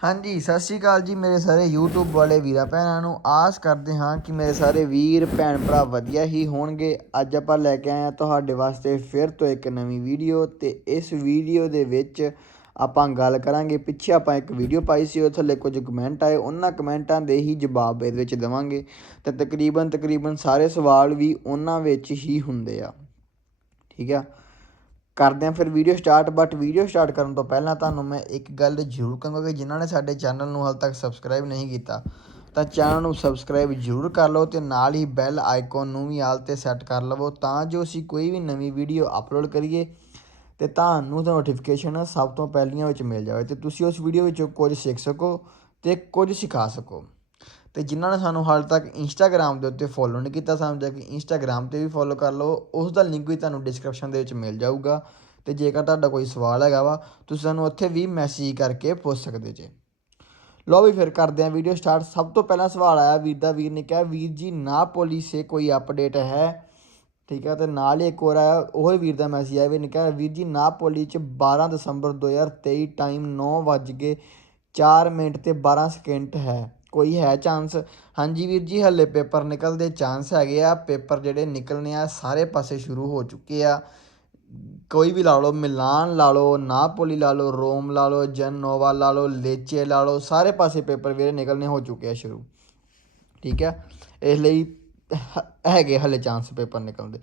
ਹਾਂਜੀ, ਸਤਿ ਸ਼੍ਰੀ ਅਕਾਲ ਜੀ ਮੇਰੇ ਸਾਰੇ YouTube ਵਾਲੇ ਵੀਰਾਂ ਭੈਣਾਂ ਨੂੰ। ਆਸ ਕਰਦੇ ਹਾਂ ਕਿ ਮੇਰੇ ਸਾਰੇ ਵੀਰ, ਭੈਣ ਭਰਾ ਵਧੀਆ ਹੀ ਹੋਣਗੇ। ਅੱਜ ਆਪਾਂ ਲੈ ਕੇ ਆਏ ਹਾਂ ਤੁਹਾਡੇ ਵਾਸਤੇ ਫਿਰ ਤੋਂ ਇੱਕ ਨਵੀਂ ਵੀਡੀਓ ਤੇ ਇਸ ਵੀਡੀਓ ਦੇ ਵਿੱਚ ਆਪਾਂ ਗੱਲ ਕਰਾਂਗੇ। ਪਿੱਛੇ ਆਪਾਂ ਇੱਕ ਵੀਡੀਓ ਪਾਈ ਸੀ ਉਹ ਥੱਲੇ ਕੁਝ ਕਮੈਂਟ ਆਏ। ਉਹਨਾਂ ਕਮੈਂਟਾਂ ਦੇ ਹੀ ਜਵਾਬ ਇਹਦੇ ਵਿੱਚ ਦੇਵਾਂਗੇ। ਤੇ ਤਕਰੀਬਨ ਤਕਰੀਬਨ ਸਾਰੇ ਸਵਾਲ ਵੀ ਉਹਨਾਂ ਵਿੱਚ ਹੀ ਹੁੰਦੇ ਆ। ਠੀਕ ਆ? ਕਰਦੇ ਹਾਂ ਫਿਰ video start but video start ਕਰਨ ਤੋਂ ਪਹਿਲਾਂ ਤੁਹਾਨੂੰ ਮੈਂ ਇੱਕ ਗੱਲ ਜ਼ਰੂਰ ਕਹਾਂਗਾ ਕਿ ਜਿਨ੍ਹਾਂ ਨੇ ਸਾਡੇ ਚੈਨਲ ਨੂੰ ਹਾਲ ਤੱਕ ਸਬਸਕ੍ਰਾਈਬ ਨਹੀਂ ਕੀਤਾ, ਤਾਂ ਚੈਨਲ ਨੂੰ ਸਬਸਕ੍ਰਾਈਬ ਜ਼ਰੂਰ ਕਰ ਲਓ ਤੇ ਨਾਲ ਹੀ ਬੈਲ ਆਈਕਨ ਨੂੰ ਵੀ ਆਲ ਤੇ ਸੈੱਟ ਕਰ ਲਵੋ ਤਾਂ ਜੋ ਅਸੀਂ ਕੋਈ ਵੀ ਨਵੀਂ ਵੀਡੀਓ ਅਪਲੋਡ ਕਰੀਏ ਤੇ ਤੁਹਾਨੂੰ ਤਾਂ ਨੋਟੀਫਿਕੇਸ਼ਨ ਸਭ ਤੋਂ ਪਹਿਲੀਆਂ ਵਿੱਚ ਮਿਲ ਜਾਵੇ ਤੇ ਤੁਸੀਂ ਉਸ ਵੀਡੀਓ ਵਿੱਚੋਂ ਕੁਝ ਸਿੱਖ ਸਕੋ ਤੇ ਕੁਝ ਸਿਖਾ ਸਕੋ। ਤੇ ਜਿਨ੍ਹਾਂ ਨੇ ਸਾਨੂੰ ਹਾਲ ਤੱਕ ਇੰਸਟਾਗ੍ਰam ਦੇ ਉੱਤੇ ਫੋਲੋ ਨਹੀਂ ਕੀਤਾ, ਸਾਨੂੰ ਜਾ ਕੇ ਇੰਸਟਾਗ੍ਰam ਤੇ ਵੀ ਫੋਲੋ ਕਰ ਲਓ। ਉਸ ਦਾ ਲਿੰਕ ਵੀ ਤੁਹਾਨੂੰ ਡਿਸਕ੍ਰਿਪਸ਼ਨ ਦੇ ਵਿੱਚ ਮਿਲ ਜਾਊਗਾ। ਤੇ ਜੇਕਰ ਤੁਹਾਡਾ ਕੋਈ ਸਵਾਲ ਹੈਗਾ ਵਾ, ਤੁਸੀਂ ਸਾਨੂੰ ਉੱਥੇ ਵੀ ਮੈਸੇਜ ਕਰਕੇ ਪੁੱਛ ਸਕਦੇ ਜੇ। ਲਓ ਵੀ ਫਿਰ ਕਰਦੇ ਹਾਂ ਵੀਡੀਓ ਸਟਾਰਟ ਸਭ ਤੋਂ ਪਹਿਲਾ ਸਵਾਲ ਆਇਆ ਵੀਰ ਦਾ। ਵੀਰ ਨੇ ਕਿਹਾ, ਵੀਰ ਜੀ, ਨਾ ਨਾਪੋਲੀ ਸੇ ਕੋਈ ਅਪਡੇਟ ਹੈ? ਠੀਕ ਹੈ ਤੇ ਨਾਲ ਹੀ ਇੱਕ ਹੋਰ ਆਇਆ, ਉਹ ਵੀਰ ਦਾ ਮੈਸੇਜ ਆਇਆ। ਵੀ ਨੇ ਕਿਹਾ, ਵੀਰ ਜੀ, ਨਾ ਨਾਪੋਲੀ ਚ 12 ਦਸੰਬਰ 2023 ਟਾਈਮ 9:04 ਮਿੰਟ ਤੇ 12 ਸਕਿੰਟ ਹੈ। ਕੋਈ ਹੈ ਚਾਂਸ ਹਾਂਜੀ ਵੀਰ ਜੀ, ਹੱਲੇ ਪੇਪਰ ਨਿਕਲਦੇ ਚਾਂਸ ਹੈਗੇ ਆ। ਪੇਪਰ ਜਿਹੜੇ ਨਿਕਲਨੇ ਆ, ਸਾਰੇ ਪਾਸੇ ਸ਼ੁਰੂ ਹੋ ਚੁੱਕੇ ਆ। ਕੋਈ ਵੀ ਲਾ ਲਓ, ਮਿਲਾਨ ਲਾ ਲਓ, ਨਾਪੋਲੀ ਲਾ ਲਓ, ਰੋਮ ਲਾ ਲਓ, ਜੈਨੋਵਾ ਲਾ ਲਓ ਲੇਚੇ ਲਾ ਲਓ, ਸਾਰੇ ਪਾਸੇ ਪੇਪਰ ਵੀਰੇ ਨਿਕਲਨੇ ਹੋ ਚੁੱਕੇ ਆ ਸ਼ੁਰੂ। ਠੀਕ ਹੈ ਇਸ ਲਈ ਹ- ਹੈਗੇ ਹਲੇ ਚਾਂਸ ਪੇਪਰ ਨਿਕਲਣ ਦੇ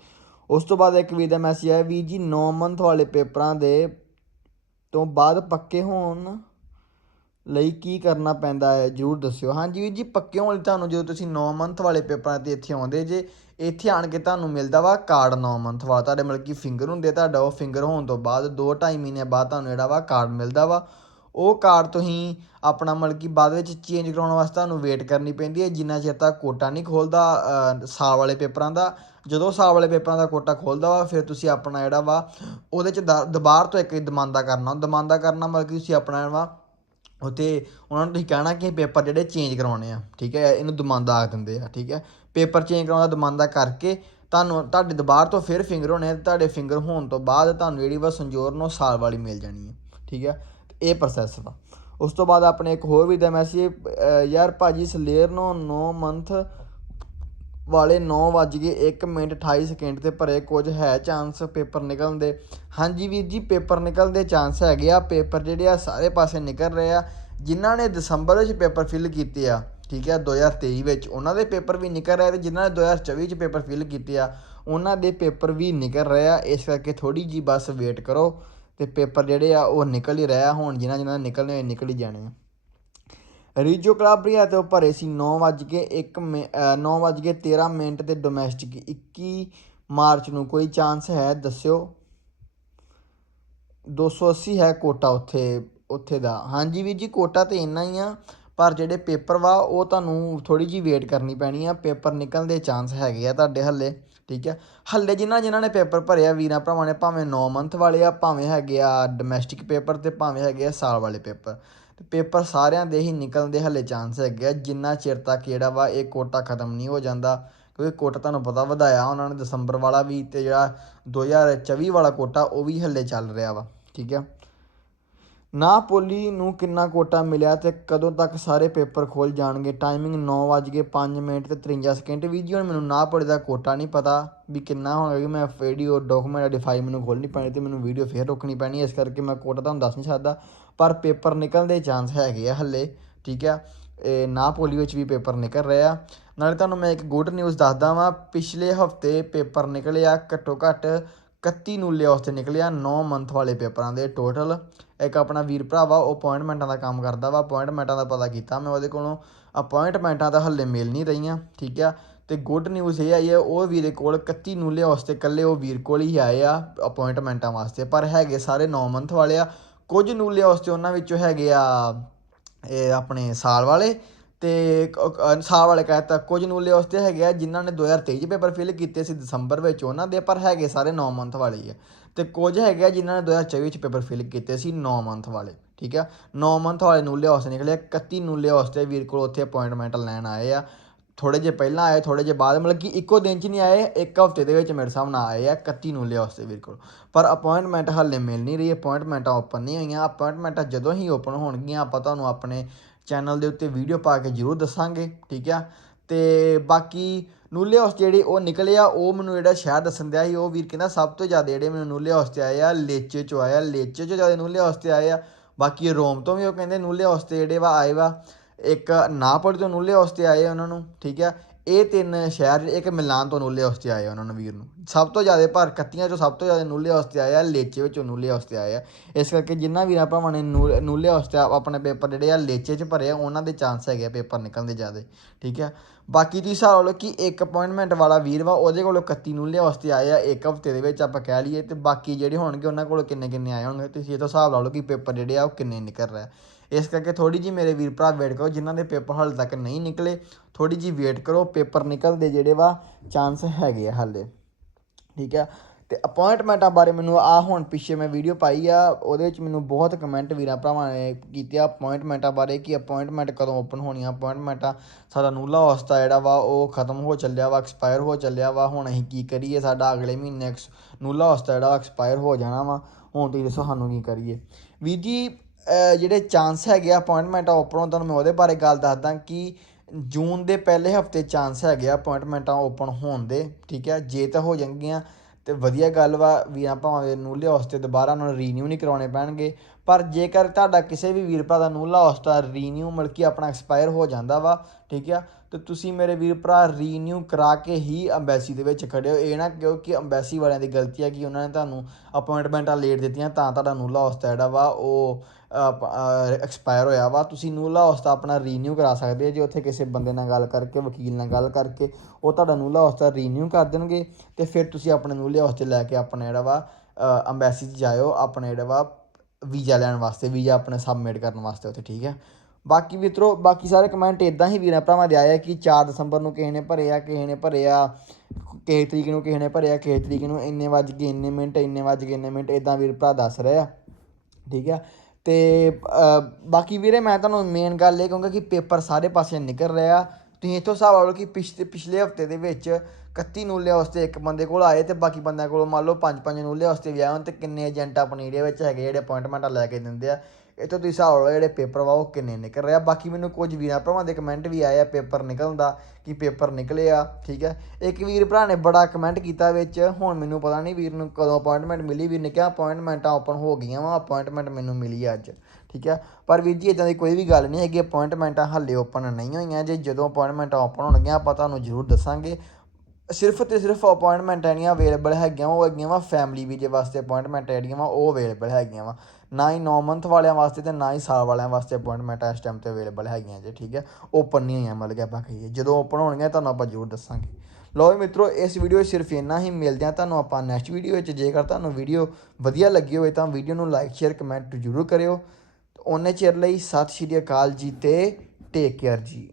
ਉਸ ਤੋਂ ਬਾਅਦ ਇੱਕ ਵੀਰ ਦਾ ਮੈਸੇਜ ਆਇਆ ਵੀ ਜੀ 9 ਮੰਥ ਵਾਲੇ ਪੇਪਰਾਂ ਦੇ ਤੋਂ ਬਾਅਦ ਪੱਕੇ ਹੋਣ। ਲਈ ਕੀ ਕਰਨਾ ਪੈਂਦਾ ਹੈ ਜਰੂਰ ਦੱਸਿਓ। ਹਾਂਜੀ ਵੀਰ ਜੀ ਪੱਕੇ ਹੋਣ ਲਈ ਤੁਹਾਨੂੰ ਜਦੋਂ ਤੁਸੀਂ 9 ਮੰਥ ਵਾਲੇ ਪੇਪਰਾਂ ਤੇ ਇੱਥੇ ਆਉਂਦੇ ਜੇ ਇੱਥੇ ਆਣ ਕੇ ਤੁਹਾਨੂੰ ਮਿਲਦਾ ਵਾ ਕਾਰਡ 9 ਮੰਥ ਵਾਲਾ। ਤੁਹਾਡੇ ਮਤਲਬ ਕਿ ਫਿੰਗਰ ਹੁੰਦੇ ਤੁਹਾਡਾ ਉਹ ਫਿੰਗਰ ਹੋਣ ਤੋਂ ਬਾਅਦ 2.5 ਮਹੀਨੇ ਬਾਅਦ ਤੁਹਾਨੂੰ ਜਿਹੜਾ ਵਾ ਕਾਰਡ ਮਿਲਦਾ ਵਾ। ਉਹ ਕਾਰਡ ਤੁਸੀਂ ਆਪਣਾ ਮਤਲਬ ਕਿ ਬਾਅਦ ਵਿੱਚ ਚੇਂਜ ਕਰਾਉਣ ਵਾਸਤੇ ਤੁਹਾਨੂੰ ਵੇਟ ਕਰਨੀ ਪੈਂਦੀ ਹੈ। ਜਿੰਨਾ ਚਿਰ ਤੱਕ ਕੋਟਾ ਨਹੀਂ ਖੋਲਦਾ ਅ, ਸਾਲ ਵਾਲੇ ਪੇਪਰਾਂ ਦਾ ਜਦੋਂ ਸਾਲ ਵਾਲੇ ਪੇਪਰਾਂ ਦਾ ਕੋਟਾ ਖੋਲਦਾ ਵਾ ਫਿਰ ਤੁਸੀਂ ਆਪਣਾ ਜਿਹੜਾ ਵਾ ਉਹਦੇ ਚ ਦ- ਦੁਬਾਰ ਤੋਂ ਇੱਕ ਦਮਾਂਦਾ ਕਰਨਾ। ਦਮਾਂਦਾ ਕਰਨਾ ਮਤਲਬ ਕਿ ਤੁਸੀਂ ਆਪਣਾ ਵਾ ਉਤੇ ਉਹਨਾਂ ਨੂੰ ਤੁਸੀਂ ਕਹਿਣਾ ਕਿ ਪੇਪਰ ਜਿਹੜੇ ਚੇਂਜ ਕਰਾਉਣੇ ਆ, ਠੀਕ ਹੈ, ਇਹਨੂੰ ਦਮਾਂਦਾ ਆਖ ਦਿੰਦੇ ਆ, ਠੀਕ ਹੈ। ਪੇਪਰ ਚੇਂਜ ਕਰਾਉਣ ਦਮਾਂਦਾ ਕਰਕੇ ਤੁਹਾਨੂੰ ਤੁਹਾਡੇ ਦੁਬਾਰ ਤੋਂ ਫਿਰ ਫਿੰਗਰ ਹੋਣੇ ਆ, ਤੁਹਾਡੇ ਫਿੰਗਰ ਹੋਣ ਤੋਂ ਬਾਅਦ ਤੁਹਾਨੂੰ ਜਿਹੜੀ ਵਾ ਸੰਜੋਰ ਨੂੰ ਸਾਲ ਵਾਲੀ ਮਿਲ ਜਾਣੀ ਹੈ ਠੀਕ ਹੈ। ਤੇ ਇਹ ਪ੍ਰੋਸੈਸ ਵਾ। ਉਸ ਤੋਂ ਬਾਅਦ ਆਪਣੇ ਇੱਕ ਹੋਰ ਵੀ ਦਾ ਮੈਸੇਜ ਯਾਰ ਭਾਜੀ ਸਲੇਰ ਨੂੰ 9 ਮੰਥ ਵਾਲੇ 9 ਵੱਜ ਗਏ 1 ਮਿੰਟ 28 ਸਕਿੰਟ ਤੇ ਭਰੇ ਕੁਝ ਹੈ ਚਾਂਸ ਪੇਪਰ ਨਿਕਲਣ ਦੇ। ਹਾਂਜੀ ਵੀਰ ਜੀ, ਪੇਪਰ ਨਿਕਲਣ ਦੇ ਚਾਂਸ ਹੈਗੇ ਆ। ਪੇਪਰ ਜਿਹੜੇ ਆ ਸਾਰੇ ਪਾਸੇ ਨਿਕਲ ਰਹੇ ਆ। ਜਿਨ੍ਹਾਂ ਨੇ ਦਸੰਬਰ ਵਿੱਚ ਪੇਪਰ ਫਿਲ ਕੀਤੇ ਆ, ਠੀਕ ਹੈ 2023 ਵਿੱਚ, ਉਹਨਾਂ ਦੇ ਪੇਪਰ ਵੀ ਨਿਕਲ ਰਹੇ ਤੇ ਜਿਨ੍ਹਾਂ ਨੇ 2024 ਚ ਪੇਪਰ ਫਿਲ ਕੀਤੇ ਆ, ਉਹਨਾਂ ਦੇ ਪੇਪਰ ਵੀ ਨਿਕਲ ਰਹੇ ਆ। ਇਸ ਕਰਕੇ ਥੋੜੀ ਜੀ ਬਸ ਵੇਟ ਕਰੋ ਤੇ ਪੇਪਰ ਜਿਹੜੇ ਆ ਉਹ ਨਿਕਲ ਹੀ ਰਿਹਾ ਹੁਣ ਜਿਨ੍ਹਾਂ ਜਿਨ੍ਹਾਂ ਦੇ ਨਿਕਲਣੇ ਹੋਏ ਨਿਕਲ ਹੀ ਜਾਣੇ ਆ। ਰੀਜੋ ਕਲਾਬਰੀਆ ਤੇ ਉਹ ਭਰੇ ਸੀ 9 ਵੱਜ ਕੇ 1 9 ਵੱਜ ਕੇ 13 ਮਿੰਟ ਤੇ ਡੋਮੈਸਟਿਕ 21 ਮਾਰਚ ਨੂੰ ਕੋਈ ਚਾਂਸ ਹੈ ਦੱਸਿਓ? 280 ਹੈ ਕੋਟਾ ਉੱਥੇ ਉੱਥੇ ਦਾ। ਹਾਂਜੀ ਵੀਰ ਜੀ, ਕੋਟਾ ਤੇ ਇੰਨਾ ਹੀ ਆ, ਪਰ ਜਿਹੜੇ ਪੇਪਰ ਵਾ, ਉਹ ਤੁਹਾਨੂੰ ਥੋੜੀ ਜੀ ਵੇਟ ਕਰਨੀ ਪੈਣੀ ਆ। ਪੇਪਰ ਨਿਕਲਣ ਦੇ ਚਾਂਸ ਹੈਗੇ ਆ ਤੁਹਾਡੇ ਹੱਲੇ, ਠੀਕ ਹੈ ਹੱਲੇ ਜਿਨ੍ਹਾਂ ਜਿਨ੍ਹਾਂ ਨੇ ਪੇਪਰ ਭਰਿਆ ਵੀਰਾਂ ਭਰਾਵਾਂ ਨੇ, ਭਾਵੇਂ 9 ਮੰਥ ਵਾਲੇ ਆ, ਭਾਵੇਂ ਹੈਗੇ ਆ ਡੋਮੈਸਟਿਕ ਪੇਪਰ ਤੇ ਭਾਵੇਂ ਹੈਗੇ ਆ ਸਾਲ ਵਾਲੇ ਪੇਪਰ। ਪੇਪਰ ਸਾਰਿਆਂ ਦੇ ਹੀ ਨਿਕਲਣ ਦੇ ਹੱਲੇ ਚਾਂਸ ਹੈਗੇ ਆ। ਜਿੰਨਾ ਚਿਰ ਤੱਕ ਜਿਹੜਾ ਵਾ ਇਹ ਕੋਟਾ ਖਤਮ ਨਹੀਂ ਹੋ ਜਾਂਦਾ, ਕਿਉਂਕਿ ਕੋਟਾ ਤੁਹਾਨੂੰ ਪਤਾ ਵਧਾਇਆ ਉਹਨਾਂ ਨੇ ਦਸੰਬਰ ਵਾਲਾ ਵੀ ਤੇ ਜਿਹੜਾ 2024 ਵਾਲਾ ਕੋਟਾ ਉਹ ਵੀ ਹੱਲੇ ਚੱਲ ਰਿਹਾ ਵਾ, ਠੀਕ ਹੈ ਨਾਪੋਲੀ ਨੂੰ ਕਿੰਨਾ ਕੋਟਾ ਮਿਲਿਆ ਤੇ ਕਦੋਂ ਤੱਕ ਸਾਰੇ ਪੇਪਰ ਖੋਲ ਜਾਣਗੇ? ਟਾਈਮਿੰਗ 9:05 ਮਿੰਟ ਤੇ 53 ਸਕਿੰਟ ਵੀ ਜੀ ਹੁਣ ਮੈਨੂੰ ਨਾਪੋਲੀ ਦਾ ਕੋਟਾ ਨਹੀਂ ਪਤਾ ਵੀ ਕਿੰਨਾ ਹੋਣਾ ਕਿ ਮੈਂ ਵੀਡੀਓ ਡਾਕੂਮੈਂਟ ਆਈਡੈਂਟੀਫਾਈ ਮੈਨੂੰ ਖੋਲਣੀ ਪੈਣੀ ਤੇ ਮੈਨੂੰ ਵੀਡੀਓ ਫੇਰ ਰੋਕਣੀ ਪੈਣੀ ਇਸ ਕਰਕੇ ਮੈਂ ਕੋਟਾ ਤੁਹਾਨੂੰ ਦੱਸ ਨਹੀਂ ਸਕਦਾ। ਪਰ ਪੇਪਰ ਨਿਕਲਣ ਦੇ ਚਾਂਸ ਹੈਗੇ ਆ ਹੱਲੇ, ਠੀਕ ਆ? ਇਹ ਨਾ ਨਾਪੋਲੀ ਵਿੱਚ ਵੀ ਪੇਪਰ ਨਿਕਲ ਰਹੇ ਆ। ਨਾਲੇ ਤੁਹਾਨੂੰ ਮੈਂ ਇੱਕ ਗੁੱਡ ਨਿਊਜ਼ ਦੱਸਦਾ ਵਾਂ, ਪਿਛਲੇ ਹਫ਼ਤੇ ਪੇਪਰ ਨਿਕਲਿਆ ਘੱਟੋ ਘੱਟ 31 ਨੂੰ ਲਿਆ ਤੇ ਨਿਕਲਿਆ 9 ਮੰਥ ਵਾਲੇ ਪੇਪਰਾਂ ਦੇ ਟੋਟਲ ਇੱਕ ਆਪਣਾ ਵੀਰ ਭਰਾ ਵਾ ਉਹ ਅਪਾਇੰਟਮੈਂਟਾਂ ਦਾ ਕੰਮ ਕਰਦਾ ਵਾ ਅਪਾਇੰਟਮੈਂਟਾਂ ਦਾ ਪਤਾ ਕੀਤਾ ਮੈਂ ਉਹਦੇ ਕੋਲੋਂ। ਅਪਾਇੰਟਮੈਂਟਾਂ ਤਾਂ ਹੱਲੇ ਮਿਲ ਨਹੀਂ ਰਹੀਆਂ, ਠੀਕ ਆ? ਤੇ ਗੁੱਡ ਨਿਊਜ਼ ਇਹ ਆਈ ਹੈ, ਉਹ ਵੀਰੇ ਕੋਲ 31 ਨੂੰ ਲਿਆ ਤੇ ਇਕੱਲੇ ਉਹ ਵੀਰ ਕੋਲ ਹੀ ਆਏ ਆ ਅਪਾਇੰਟਮੈਂਟਾਂ ਵਾਸਤੇ, ਪਰ ਹੈਗੇ ਸਾਰੇ 9 ਮੰਥ ਵਾਲੇ ਆ। ਕੁਝ ਨੂਲੇ ਉਸ ਤੇ ਉਹਨਾਂ ਵਿੱਚੋਂ ਹੈਗੇ ਆ, ਇਹ ਆਪਣੇ ਸਾਲ ਵਾਲੇ ਤੇ ਸਾਲ ਵਾਲੇ ਕਹਿੰਦਾ ਕੁਝ ਨੂਲੇ ਉਸਤੇ ਹੈਗੇ ਆ ਜਿਨ੍ਹਾਂ ਨੇ 2023 ਚ ਪੇਪਰ ਫਿਲ ਕੀਤੇ ਸੀ ਦਸੰਬਰ ਵਿੱਚ ਉਹਨਾਂ ਦੇ, ਪਰ ਹੈਗੇ ਸਾਰੇ 9 ਮੰਥ ਵਾਲੇ ਹੀ ਆ। ਤੇ ਕੁਝ ਹੈਗੇ ਆ ਜਿਨ੍ਹਾਂ ਨੇ 2024 ਚ ਪੇਪਰ ਫਿਲ ਕੀਤੇ ਸੀ 9 ਮੰਥ ਵਾਲੇ, ਠੀਕ ਆ? 9 ਮੰਥ ਵਾਲੇ ਨੂਲੇ ਉਸ ਨਿਕਲੇ 31 ਨੂਲੇ ਉਸ 'ਤੇ ਵੀਰ ਕੋਲ ਉੱਥੇ ਅਪਾਇੰਟਮੈਂਟ ਲੈਣ ਆਏ ਆ। ਥੋੜੇ ਜਿਹੇ ਪਹਿਲਾਂ ਆਏ ਥੋੜੇ ਜੇ ਬਾਅਦ, ਮਤਲਬ ਕਿ ਇੱਕੋ ਦਿਨ 'ਚ ਨਹੀਂ ਆਏ, ਇੱਕ ਹਫ਼ਤੇ ਦੇ ਵਿੱਚ ਮੇਰੇ ਹਿਸਾਬ ਨਾਲ ਆਏ ਆ 31 ਨੂੰ ਲਿਆ ਉਸਤੇ ਵੀਰ ਕੋਲ। ਪਰ ਅਪਾਇੰਟਮੈਂਟ ਹਾਲੇ ਮਿਲ ਨਹੀਂ ਰਹੀ ਅਪਾਇੰਟਮੈਂਟਾਂ ਓਪਨ ਨਹੀਂ ਹੋਈਆਂ। ਅਪਾਇੰਟਮੈਂਟਾਂ ਜਦੋਂ ਹੀ ਓਪਨ ਹੋਣਗੀਆਂ, ਆਪਾਂ ਤੁਹਾਨੂੰ ਆਪਣੇ ਚੈਨਲ ਦੇ ਉੱਤੇ ਵੀਡੀਓ ਪਾ ਕੇ ਜ਼ਰੂਰ ਦੱਸਾਂਗੇ, ਠੀਕ ਆ? ਤੇ ਬਾਕੀ ਨੂਲੇ ਹਾਊਸ ਜਿਹੜੇ ਉਹ ਨਿਕਲੇ ਆ, ਉਹ ਮੈਨੂੰ ਜਿਹੜਾ ਸ਼ਹਿਰ ਦੱਸਣ ਦਿਆ ਸੀ, ਉਹ ਵੀਰ ਕਹਿੰਦਾ ਸਭ ਤੋਂ ਜ਼ਿਆਦਾ ਜਿਹੜੇ ਮੈਨੂੰ ਨੂਲੇ ਹਾਊਸ ਤੇ ਆਏ ਆ, ਲੇਚੇ ਚੋਂ ਆਏ ਆ, ਲੇਚੇ ਚੋਂ ਜ਼ਿਆਦਾ ਨੂਲੇ ਹਾਊਸ ਤੇ ਆਏ ਆ। ਬਾਕੀ ਰੋਮ ਤੋਂ ਵੀ ਉਹ ਕਹਿੰਦੇ ਨੂਲੇ ਹਾਊਸ ਤੇ ਜਿਹੜੇ ਵਾ ਆਏ ਵਾ। ਇੱਕ ਨਾਪੋਲੀ ਤੋਂ ਨੂਲੇ ਹਾਊਸ ਤੇ ਆਏ ਆ ਉਹਨਾਂ ਨੂੰ, ਠੀਕ ਆ? ਇਹ ਤਿੰਨ ਸ਼ਹਿਰ, ਇੱਕ ਮਿਲਾਨ ਤੋਂ ਨੂਲੇ ਹਾਊਸ ਤੇ ਆਏ ਆ ਉਹਨਾਂ ਨੂੰ ਵੀਰ ਨੂੰ। ਸਭ ਤੋਂ ਜ਼ਿਆਦਾ ਪਰ 31 ਚੋਂ ਸਭ ਤੋਂ ਜ਼ਿਆਦਾ ਨੂਲੇ ਹਾਊਸ ਤੇ ਆਏ ਆ ਲੇਚੇ ਵਿੱਚੋਂ ਨੂਲੇ ਹਾਊਸ ਤੇ ਆਏ ਆ ਇਸ ਕਰਕੇ ਜਿੰਨਾ ਵੀਰਾਂ ਭਰਾਵਾਂ ਨੇ ਨੂ- ਨੂਲੇ ਹਾਊਸ ਤੇ ਆਪਣੇ ਪੇਪਰ ਜਿਹੜੇ ਆ ਲੇਚੇ 'ਚ ਭਰੇ ਆ, ਉਹਨਾਂ ਦੇ ਚਾਂਸ ਹੈਗੇ ਆ ਪੇਪਰ ਨਿਕਲਣ ਦੇ ਜ਼ਿਆਦਾ, ਠੀਕ ਹੈ ਬਾਕੀ ਤੁਸੀਂ ਹਿਸਾਬ ਲਓ ਕਿ ਇੱਕ ਅਪਾਇੰਟਮੈਂਟ ਵਾਲਾ ਵੀਰ ਵਾ, ਉਹਦੇ ਕੋਲੋਂ 31 ਨੂਲੇ ਹਾਊਸ ਤੇ ਆਏ ਆ, ਇੱਕ ਹਫ਼ਤੇ ਦੇ ਵਿੱਚ ਆਪਾਂ ਕਹਿ ਲਈਏ, ਤੇ ਬਾਕੀ ਜਿਹੜੇ ਹੋਣਗੇ ਉਹਨਾਂ ਕੋਲੋਂ ਕਿੰਨੇ ਕਿੰਨੇ ਆਏ ਹੋਣਗੇ? ਤੁਸੀਂ ਇਹ ਤੋਂ ਹਿਸਾਬ ਲਾ ਲਓ ਕਿ ਪੇਪਰ ਜਿਹੜੇ ਆ, ਉਹ ਕਿੰਨੇ ਨਿਕਲ ਰਿਹਾ ਇਸ ਕਰਕੇ ਥੋੜੀ ਜੀ ਮੇਰੇ ਵੀਰ ਭਰਾ ਵੇਟ ਕਰੋ, ਜਿਨ੍ਹਾਂ ਦੇ ਪੇਪਰ ਹਾਲੇ ਤੱਕ ਨਹੀਂ ਨਿਕਲੇ ਥੋੜੀ ਜੀ ਵੇਟ ਕਰੋ ਪੇਪਰ ਨਿਕਲਦੇ ਜਿਹੜੇ ਵਾ ਚਾਂਸ ਹੈਗੇ ਆ ਹਾਲੇ। ਠੀਕ ਆ? ਤੇ ਅਪਾਇੰਟਮੈਂਟਾਂ ਬਾਰੇ ਮੈਨੂੰ ਆ ਹੁਣ ਪਿੱਛੇ ਮੈਂ ਵੀਡੀਓ ਪਾਈ ਆ, ਉਹਦੇ ਵਿੱਚ ਮੈਨੂੰ ਬਹੁਤ ਕਮੈਂਟ ਵੀਰਾਂ ਭਰਾਵਾਂ ਨੇ ਕੀਤੇ ਆ ਅਪਾਇੰਟਮੈਂਟਾਂ ਬਾਰੇ ਕਿ ਅਪਾਇੰਟਮੈਂਟ ਕਦੋਂ ਓਪਨ ਹੋਣੀਆਂ ਅਪਾਇੰਟਮੈਂਟਾਂ ਸਾਡਾ ਨੂਲਾ ਹੌਸਤਾ ਜਿਹੜਾ ਵਾ, ਉਹ ਖਤਮ ਹੋ ਚੱਲਿਆ ਵਾ ਐਕਸਪਾਇਰ ਹੋ ਚੱਲਿਆ ਵਾ, ਹੁਣ ਅਸੀਂ ਕੀ ਕਰੀਏ, ਸਾਡਾ ਅਗਲੇ ਮਹੀਨੇ ਐਕਸ- ਨੂਲਾ ਹੌਸਤਾ ਜਿਹੜਾ ਐਕਸਪਾਇਰ ਹੋ ਜਾਣਾ ਵਾ, ਹੁਣ ਤੁਸੀਂ ਦੱਸੋ ਸਾਨੂੰ ਕੀ ਕਰੀਏ। ਵੀਰ ਜੀ ਜਿਹੜੇ ਚਾਂਸ ਹੈਗੇ ਆ ਅਪਾਇੰਟਮੈਂਟਾਂ ਓਪਨ ਹੋਣ, ਤੁਹਾਨੂੰ ਮੈਂ ਉਹਦੇ ਬਾਰੇ ਗੱਲ ਦੱਸਦਾ ਕਿ ਜੂਨ ਦੇ ਪਹਿਲੇ ਹਫ਼ਤੇ ਚਾਂਸ ਹੈਗੇ ਆ ਅਪਾਇੰਟਮੈਂਟਾਂ ਓਪਨ ਹੋਣ ਦੇ, ਠੀਕ ਹੈ ਜੇ ਤਾਂ ਹੋ ਜਾਣਗੀਆਂ ਤੇ ਵਧੀਆ ਗੱਲ ਵਾ ਵੀਰਾਂ ਭਾਵਾਂ ਨੂੰ ਨੂਲੇ 'ਤੇ ਦੁਬਾਰਾ ਉਹਨਾਂ ਨੂੰ ਰੀਨਿਊ ਨਹੀਂ ਕਰਾਉਣੇ ਪੈਣਗੇ। ਪਰ ਜੇਕਰ ਤੁਹਾਡਾ ਕਿਸੇ ਵੀ ਵੀਰ ਭਰਾ ਦਾ ਨੂਲਾ ਹੌਸਤਾ ਰੀਨਿਊ ਮਿਲ ਆਪਣਾ ਐਕਸਪਾਇਰ ਹੋ ਜਾਂਦਾ ਵਾ, ਠੀਕ ਆ, ਤੇ ਤੁਸੀਂ ਮੇਰੇ ਵੀਰ ਭਰਾ ਰੀਨਿਊ ਕਰਾ ਕੇ ਹੀ ਅੰਬੈਸੀ ਦੇ ਵਿੱਚ ਖੜੇ ਹੋ ਇਹ ਨਾ ਕਿਉਂਕਿ ਅੰਬੈਸੀ ਵਾਲਿਆਂ ਦੀ ਗਲਤੀ ਹੈ ਕਿ ਉਹਨਾਂ ਨੇ ਤੁਹਾਨੂੰ ਅਪਾਇੰਟਮੈਂਟਾਂ ਲੇਟ ਦਿੱਤੀਆਂ, ਤਾਂ ਤੁਹਾਡਾ ਨੂਲਾ ਹੌਸਤਾ ਜਿਹੜਾ ਵਾ, ਉਹ ਐਕਸਪਾਇਰ ਹੋਇਆ ਵਾ। ਤੁਸੀਂ ਨੂਲਾ ਹੌਸਤਾ ਆਪਣਾ ਰੀਨਿਊ ਕਰਾ ਸਕਦੇ ਹੋ ਜੇ ਉੱਥੇ ਕਿਸੇ ਬੰਦੇ ਨਾਲ ਗੱਲ ਕਰਕੇ, ਵਕੀਲ ਨਾਲ ਗੱਲ ਕਰਕੇ, ਉਹ ਤੁਹਾਡਾ ਨੂਲਾ ਹੌਸਤਾ ਰੀਨਿਊ ਕਰ ਦੇਣਗੇ, ਤੇ ਫਿਰ ਤੁਸੀਂ ਆਪਣੇ ਨੂਲੇ ਹੌਸਤੇ ਲੈ ਕੇ ਆਪਣਾ ਜਿਹੜਾ ਵਾ ਅੰਬੈਸੀ 'ਚ ਜਾਇਓ, ਆਪਣੇ ਜਿਹੜਾ ਵਾ ਵੀਜ਼ਾ ਲੈਣ ਵਾਸਤੇ, ਵੀਜ਼ਾ ਆਪਣੇ ਸਬਮਿਟ ਕਰਨ ਵਾਸਤੇ ਉੱਥੇ, ਠੀਕ ਹੈ? ਬਾਕੀ ਮਿੱਤਰੋ, ਬਾਕੀ ਸਾਰੇ ਕਮੈਂਟ ਇਦਾਂ ਹੀ ਵੀਰਾਂ ਭਰਾਵਾਂ ਦੇ ਆਏ ਆ ਕਿ 4 ਦਸੰਬਰ ਨੂੰ ਕਿਸੇ ਨੇ ਭਰੇ ਆ ਕਿਸੇ ਨੇ ਭਰੇ ਆ ਕਿਸੇ ਤਰੀਕ ਨੂੰ ਕਿਸੇ ਨੇ ਭਰੇ ਆ ਕਿਸੇ ਤਰੀਕ ਨੂੰ ਇੰਨੇ ਵੱਜ ਗਏ, ਇੰਨੇ ਮਿੰਟ, ਇੰਨੇ ਵੱਜ ਗਏ, ਇੰਨੇ ਮਿੰਟ ਇਦਾਂ ਵੀਰ ਭਰਾ ਦੱਸ ਰਹੇ ਆ, ਠੀਕ ਆ ਤੇ ਬਾਕੀ ਵੀਰੇ ਮੈਂ ਤੁਹਾਨੂੰ ਮੇਨ ਗੱਲ ਇਹ ਕਹੂੰਗਾ ਕਿ ਪੇਪਰ ਸਾਰੇ ਪਾਸੇ ਨਿਕਲ ਰਿਹਾ ਤੁਸੀਂ ਇੱਥੋਂ ਹਿਸਾਬ ਲਾ ਲਓ ਕਿ ਪਿਛਲੇ ਪਿਛਲੇ ਹਫ਼ਤੇ ਦੇ ਵਿੱਚ 31 ਨੂਲੇ ਵਾਸਤੇ ਇੱਕ ਬੰਦੇ ਕੋਲ ਆਏ ਤੇ ਬਾਕੀ ਬੰਦਿਆਂ ਕੋਲ ਮੰਨ ਲਓ ਪੰਜ ਪੰਜ ਨੂਲੇ ਵਾਸਤੇ ਵੀ ਆਏ, ਹੋਣ ਤੇ ਕਿੰਨੇ ਏਜੰਟ ਆਪਣੀ ਏਰੀਆ ਵਿੱਚ ਹੈਗੇ ਜਿਹੜੇ ਅਪਾਇੰਟਮੈਂਟਾਂ ਲੈ ਕੇ ਦਿੰਦੇ ਆ। ਇੱਥੋਂ ਤੁਸੀਂ ਹਿਸਾਬ ਲਾ ਲਓ ਜਿਹੜੇ ਪੇਪਰ ਵਾ, ਉਹ ਕਿੰਨੇ ਨਿਕਲ ਰਿਹਾ ਬਾਕੀ ਮੈਨੂੰ ਕੁਝ ਵੀਰਾਂ ਭਰਾਵਾਂ ਦੇ ਕਮੈਂਟ ਵੀ ਆਏ ਆ ਪੇਪਰ ਨਿਕਲਣ ਦਾ, ਕਿ ਪੇਪਰ ਨਿਕਲੇ ਆ, ਠੀਕ ਹੈ ਇੱਕ ਵੀਰ ਭਰਾ ਨੇ ਬੜਾ ਕਮੈਂਟ ਕੀਤਾ ਵਿੱਚ, ਹੁਣ ਮੈਨੂੰ ਪਤਾ ਨਹੀਂ ਵੀਰ ਨੂੰ ਕਦੋਂ ਅਪਾਇੰਟਮੈਂਟ ਮਿਲੀ। ਵੀਰ ਨੇ ਕਿਹਾ ਅਪਾਇੰਟਮੈਂਟਾਂ ਓਪਨ ਹੋ ਗਈਆਂ ਵਾ ਅਪਾਇੰਟਮੈਂਟ ਮੈਨੂੰ ਮਿਲੀ ਆ ਅੱਜ। ਠੀਕ ਹੈ? ਪਰ ਵੀਰ ਜੀ ਇਦਾਂ ਦੀ ਕੋਈ ਵੀ ਗੱਲ ਨਹੀਂ ਹੈਗੀ ਅਪਾਇੰਟਮੈਂਟਾਂ ਹਾਲੇ ਓਪਨ ਨਹੀਂ ਹੋਈਆਂ। ਜੇ ਜਦੋਂ ਅਪਾਇੰਟਮੈਂਟਾਂ ਓਪਨ ਹੋਣਗੀਆਂ, ਆਪਾਂ ਤੁਹਾਨੂੰ ਜ਼ਰੂਰ ਦੱਸਾਂਗੇ। ਸਿਰਫ ਤੇ ਸਿਰਫ ਅਪਾਇੰਟਮੈਂਟ ਜਿਹੜੀਆਂ ਅਵੇਲੇਬਲ ਹੈਗੀਆਂ, ਉਹ ਹੈਗੀਆਂ ਵਾ ਫੈਮਿਲੀ ਵੀਜ਼ੇ ਵਾਸਤੇ ਅਪਾਇੰਟਮੈਂਟ ਜਿਹੜੀਆਂ ਵਾ, ਉਹ ਅਵੇਲੇਬਲ ਹੈਗੀਆਂ ਵਾ। ਨਾ ਹੀ 9 ਮੰਥ ਵਾਲਿਆਂ ਵਾਸਤੇ ਤੇ ਨਾ ਹੀ ਸਾਲ ਵਾਲਿਆਂ ਵਾਸਤੇ ਅਪਾਇੰਟਮੈਂਟ ਇਸ ਟਾਈਮ ਤੇ ਅਵੇਲੇਬਲ ਹੈਗੀਆਂ ਜੇ, ਠੀਕ ਹੈ? ਓਪਨ ਨਹੀਂ ਹੋਈਆਂ, ਮਤਲਬ ਕਿ ਆਪਾਂ ਕਹੀਏ। ਜਦੋਂ ਓਪਨ ਹੋਣਗੀਆਂ, ਤੁਹਾਨੂੰ ਆਪਾਂ ਜ਼ਰੂਰ ਦੱਸਾਂਗੇ। ਲਓ ਵੀ ਮਿੱਤਰੋ, ਇਸ ਵੀਡੀਓ 'ਚ ਸਿਰਫ ਇੰਨਾ ਹੀ। ਮਿਲਦੇ ਆ ਤੁਹਾਨੂੰ ਆਪਾਂ ਨੈਕਸਟ ਵੀਡੀਓ ਵਿੱਚ। ਜੇਕਰ ਤੁਹਾਨੂੰ ਵੀਡੀਓ ਵਧੀਆ ਲੱਗੀ ਹੋਵੇ, ਤਾਂ ਵੀਡੀਓ ਨੂੰ ਲਾਈਕ ਸ਼ੇਅਰ ਕਮੈਂਟ ਜ਼ਰੂਰ ਕਰਿਓ। ਉਹਨੇ ਚਿਰ ਲਈ ਸਤਿ ਸ਼੍ਰੀ ਅਕਾਲ ਜੀ ਤੇ ਟੇਕ ਕੇਅਰ ਜੀ।